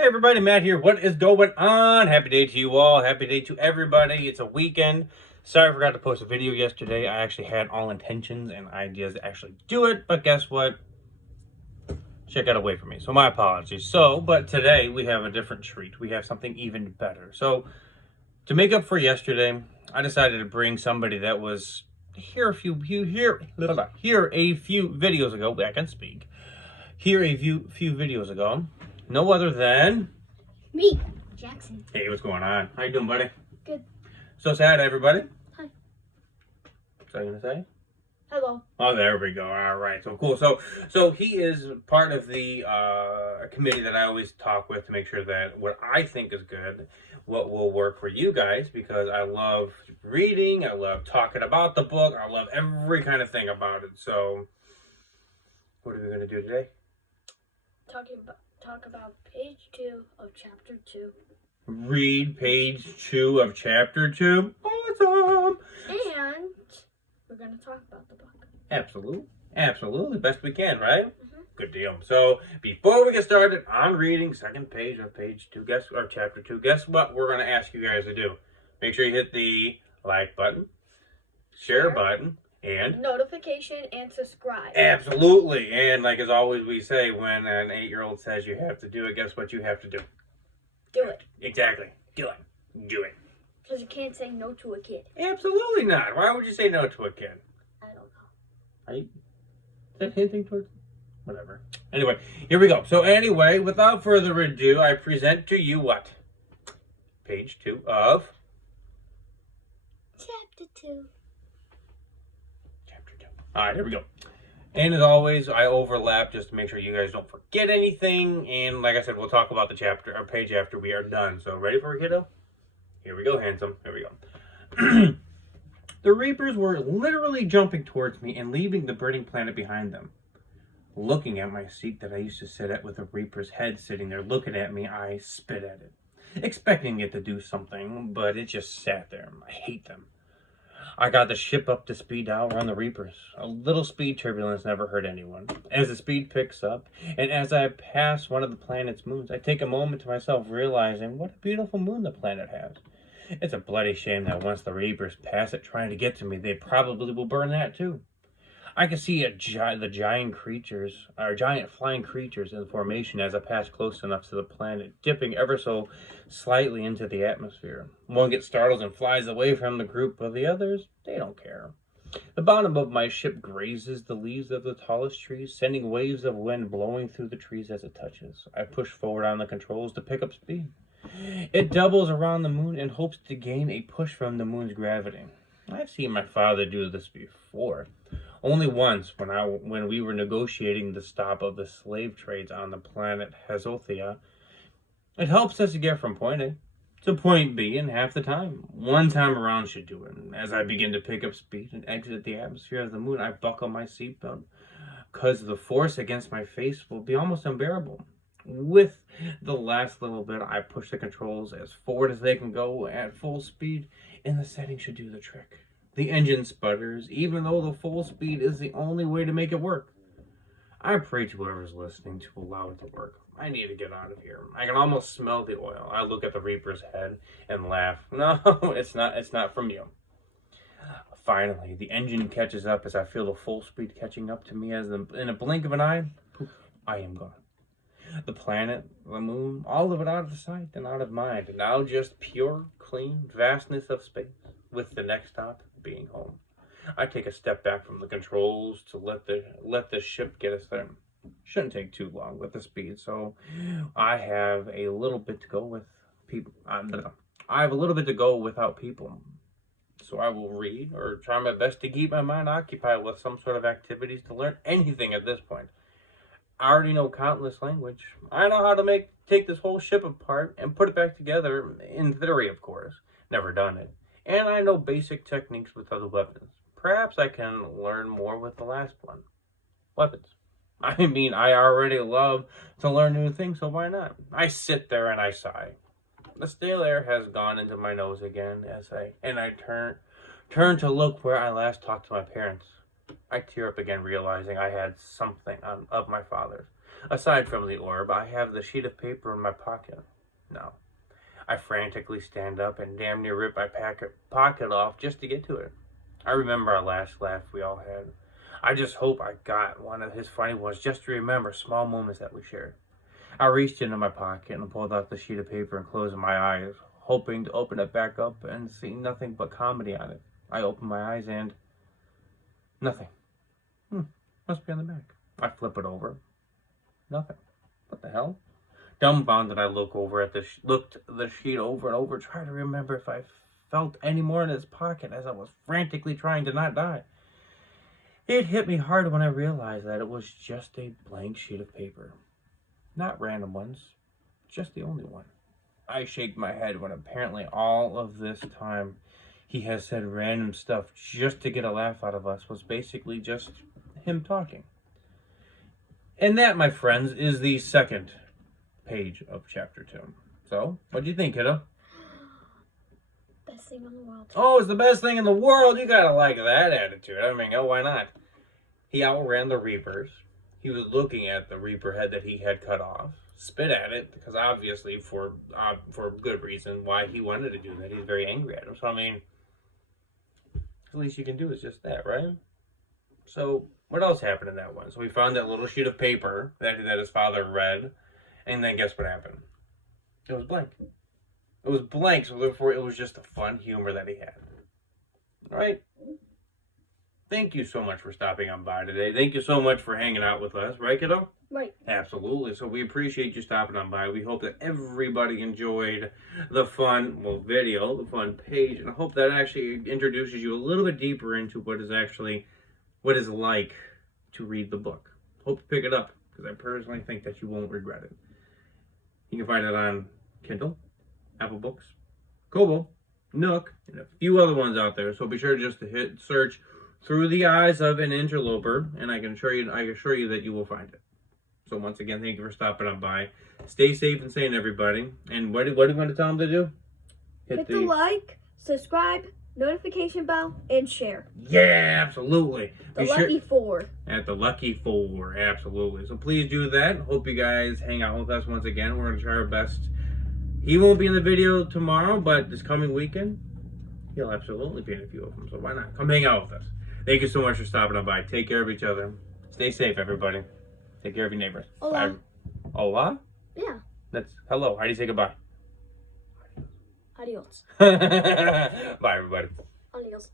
Hey everybody, Matt here. What is going on? Happy day to you all. Happy day to everybody. It's a weekend. Sorry I forgot to post a video yesterday. I actually had all intentions and ideas to actually do it, but guess what? Shit got away from me, so my apologies. But today we have a different treat. We have something even better. So, to make up for yesterday, I decided to bring somebody that was here a few videos ago. I can speak. Here a few videos ago. No other than me, Jackson. Hey, what's going on? How you doing, buddy? Good. So sad, everybody. Hi. What's I gonna say? Hello. Oh, there we go. All right, so cool. So he is part of the committee that I always talk with to make sure that what I think is good, what will work for you guys, because I love reading, I love talking about the book, I love every kind of thing about it. So, what are we gonna do today? Talk about page 2 of chapter 2. Read page 2 of chapter 2. Awesome. And we're going to talk about the book. Absolutely. Best we can, right? Mm-hmm. Good deal. So before we get started on reading second page of page 2, chapter 2, guess what we're going to ask you guys to do? Make sure you hit the like button, share button, and notification and subscribe. Absolutely. And like as always we say, when an 8-year-old says you have to do it, guess what you have to do? Do it. Exactly. Do it. Because you can't say no to a kid. Absolutely not. Why would you say no to a kid? I don't know. Is that hinting towards? Whatever. Anyway, here we go. So anyway, without further ado, I present to you what? Page 2 of chapter 2. All right, here we go. And as always, I overlap just to make sure you guys don't forget anything. And like I said, we'll talk about the chapter or page after we are done. So ready for a kiddo? Here we go, handsome. Here we go. The Reapers were literally jumping towards me and leaving the burning planet behind them. Looking at my seat that I used to sit at with the Reaper's head sitting there looking at me, I spit at it, expecting it to do something, but it just sat there. I hate them. I got the ship up to speed dial around the Reapers. A little speed turbulence never hurt anyone. As the speed picks up, and as I pass one of the planet's moons, I take a moment to myself, realizing what a beautiful moon the planet has. It's a bloody shame that once the Reapers pass it trying to get to me, they probably will burn that too. I can see the giant flying creatures in formation as I pass close enough to the planet, dipping ever so slightly into the atmosphere. One gets startled and flies away from the group, but the others, they don't care. The bottom of my ship grazes the leaves of the tallest trees, sending waves of wind blowing through the trees as it touches. I push forward on the controls to pick up speed. It doubles around the moon and hopes to gain a push from the moon's gravity. I've seen my father do this before. Only once, when we were negotiating the stop of the slave trades on the planet Hazothia. It helps us to get from point A to point B in half the time. One time around should do it. As I begin to pick up speed and exit the atmosphere of the moon, I buckle my seatbelt, because the force against my face will be almost unbearable. With the last little bit, I push the controls as forward as they can go at full speed, and the settings should do the trick. The engine sputters, even though the full speed is the only way to make it work. I pray to whoever's listening to allow it to work. I need to get out of here. I can almost smell the oil. I look at the Reaper's head and laugh. No, it's not from you. Finally, the engine catches up as I feel the full speed catching up to me as in a blink of an eye, poof, I am gone. The planet, the moon, all of it out of sight and out of mind. And now just pure, clean vastness of space, with the next stop being home. I take a step back from the controls to let the ship get us there. Shouldn't take too long with the speed, so I have a little bit to go with people. I have a little bit to go without people, so I will read or try my best to keep my mind occupied with some sort of activities to learn anything at this point. I already know countless language. I know how to take this whole ship apart and put it back together, in theory, of course. Never done it. And I know basic techniques with other weapons. Perhaps I can learn more with the last one. Weapons. I mean, I already love to learn new things, so why not? I sit there and I sigh. The stale air has gone into my nose again and I turn to look where I last talked to my parents. I tear up again, realizing I had something of my father's. Aside from the orb, I have the sheet of paper in my pocket. Now, I frantically stand up and damn near rip my pocket off just to get to it. I remember our last laugh we all had. I just hope I got one of his funny ones just to remember small moments that we shared. I reached into my pocket and pulled out the sheet of paper and closed my eyes, hoping to open it back up and see nothing but comedy on it. I opened my eyes and nothing. Must be on the back. I flip it over. Nothing. What the hell? Dumbfounded, I looked the sheet over and over, trying to remember if I felt any more in his pocket as I was frantically trying to not die. It hit me hard when I realized that it was just a blank sheet of paper. Not random ones, just the only one. I shake my head when apparently all of this time he has said random stuff just to get a laugh out of us was basically just him talking. And that, my friends, is the second page of chapter 2. So, what do you think, kiddo? Best thing in the world. Oh, it's the best thing in the world. You gotta like that attitude. I mean, oh, why not? He outran the Reapers. He was looking at the Reaper head that he had cut off, spit at it, because obviously for good reason why he wanted to do that. He's very angry at him. So, I mean, the least you can do is just that, right? So, what else happened in that one? So, we found that little sheet of paper that his father read, and then guess what happened? It was blank. It was blank, so therefore it was just the fun humor that he had. All right? Thank you so much for stopping on by today. Thank you so much for hanging out with us. Right, kiddo? Right. Absolutely. So we appreciate you stopping on by. We hope that everybody enjoyed the fun, video, the fun page, and I hope that actually introduces you a little bit deeper into what is like to read the book. Hope to pick it up, because I personally think that you won't regret it. You can find it on Kindle, Apple Books, Kobo, Nook, and a few other ones out there. So be sure just to hit search Through the Eyes of an Interloper, and I can assure you that you will find it. So once again, thank you for stopping on by. Stay safe and sane, everybody. And what do you want to tell them to do? Hit the like, subscribe, notification bell, and share. Yeah, absolutely. The lucky 4. At the lucky 4, absolutely. So please do that. Hope you guys hang out with us once again. We're going to try our best. He won't be in the video tomorrow, but this coming weekend, he'll absolutely be in a few of them. So why not? Come hang out with us. Thank you so much for stopping on by. Take care of each other. Stay safe, everybody. Take care of your neighbors. Hola. Bye. Hola? Yeah. That's hello. How do you say goodbye? Adios. Bye, everybody. Adios.